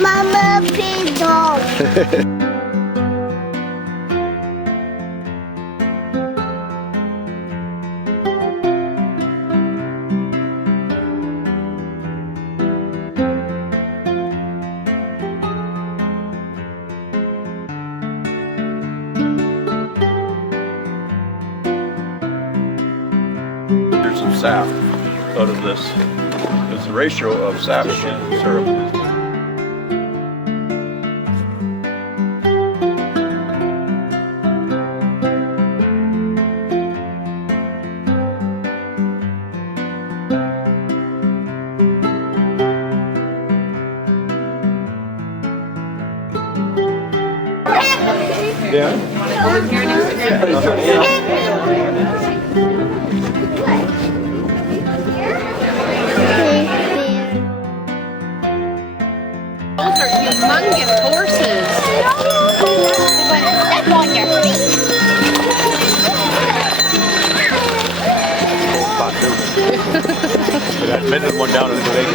Mama, please don't. Of sap out of this. It's the ratio of sap to syrup. Yeah. Those are humongous horses. Step on your feet. That Midland one down in the lake.